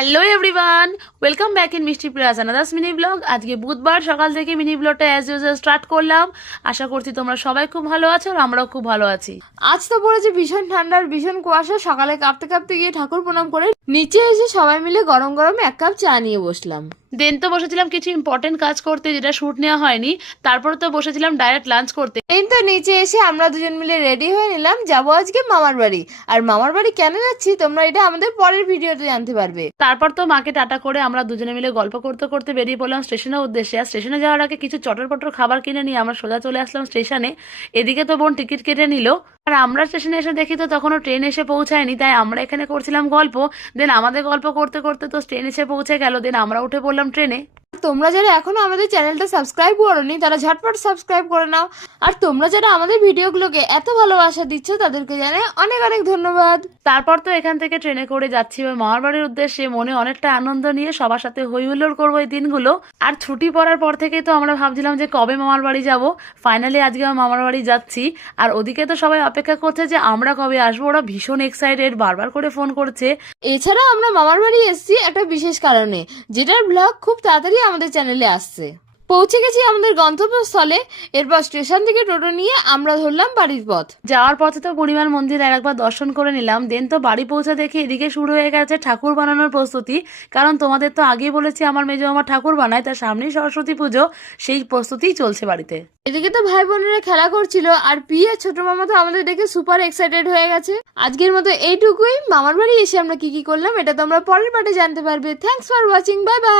Hello everyone, welcome back in মিষ্টি Prius আনাদাস mini blog. আজকে বুধবার সকাল থেকে মিনি ব্লগটা অ্যাজ ইউজুয়াল স্টার্ট করলাম। আশা করছি তোমরা সবাই খুব ভালো আছো আর আমরাও খুব ভালো আছি। আজ তো পড়েছে ভীষণ ঠান্ডার ভীষণ কুয়াশা। সকালে কাঁপতে কাঁপতে গিয়ে ঠাকুর প্রণাম করে নিচে এসে সবাই মিলে গরম গরম এক কাপ চা নিয়ে বসলাম। দেন তো বসেছিলাম কিছু ইম্পর্টেন্ট কাজ করতে, যেটা শ্যুট নেওয়া হয়নি। তারপর তো বসেছিলাম ডাইরেক্ট লাঞ্চ করতে। এই তো নিচে এসে আমরা দুজন মিলে রেডি হয়ে নিলাম, যাবো আজকে মামার বাড়ি। আর মামার বাড়ি কেন যাচ্ছি তোমরা এটা আমাদের পরের ভিডিওতে জানতে পারবে। তারপর তো মাকে টাটা করে আমরা দুজনে মিলে গল্প করতে করতে বেরিয়ে পড়লাম স্টেশনের উদ্দেশ্যে। আর স্টেশনে যাওয়ার আগে কিছু চটর পটর খাবার কিনে নিয়ে আমরা সোজা চলে আসলাম স্টেশনে। এদিকে তো বোন টিকিট কেটে নিল, আর আমরা স্টেশনে এসে দেখি তো তখনও ট্রেন এসে পৌঁছায়নি। তাই আমরা এখানে করছিলাম গল্প। দেন আমাদের গল্প করতে করতে তো ট্রেন এসে পৌঁছে গেল। দেন আমরা উঠে পড়লাম ট্রেনে। তোমরা যারা এখনো আমাদের চ্যানেলটা সাবস্ক্রাইব করোনি তারা ঝটপট সাবস্ক্রাইব করে নাও। আর তোমরা যারা আমাদের ভিডিওগুলোকে এত ভালোবাসা দিচ্ছ তাদেরকে জানাই অনেক অনেক ধন্যবাদ। তারপর তো এখান থেকে ট্রেনে করে যাচ্ছি মামার বাড়ির উদ্দেশ্যে, মনে অনেকটা আনন্দ নিয়ে সবার সাথে হই হুল্লোড় করবো এই দিনগুলো। আর ছুটি পড়ার পর থেকেই তো আমরা ভাবছিলাম যে কবে মামার বাড়ি যাব। ফাইনালি আজকে মামার বাড়ি যাচ্ছি। আর ওদিকে তো সবাই অপেক্ষা করছে যে আমরা কবে আসবো। ওরা ভীষণ এক্সাইটেড, বারবার করে ফোন করছে। এছাড়া আমরা মামার বাড়ি এসেছি একটা বিশেষ কারণে, যেটার ব্লগ খুব তাড়াতাড়ি আমাদের চ্যানেলে আসছে। পৌঁছে গেছি আমাদের গন্তব্যস্থলে। এরপর স্টেশন থেকে টোটো নিয়ে আমরা ধরলাম বাড়ির পথ। যাওয়ার পথে তো বুড়িমার মন্দির আর একবার দর্শন করে নিলাম। দেন তো বাড়ি পৌঁছে দেখি এদিকে শুরু হয়ে গেছে ঠাকুর বানানোর প্রস্তুতি। কারণ তোমাদের তো আগেই বলেছি আমার মেজো আমার ঠাকুর বানায়, তার সামনেই সরস্বতী পুজো, সেই প্রস্তুতিই চলছে বাড়িতে। এদিকে তো ভাই বোনেরা খেলা করছিল, আর পিয়া ছোট মামা তো আমাদের দেখে সুপার এক্সাইটেড হয়ে গেছে। আজকের মতো এইটুকুই। মামার বাড়ি এসে আমরা কি কি করলাম এটা তোমরা পরের পার্টে জানতে পারবে। Thanks for watching, bye bye.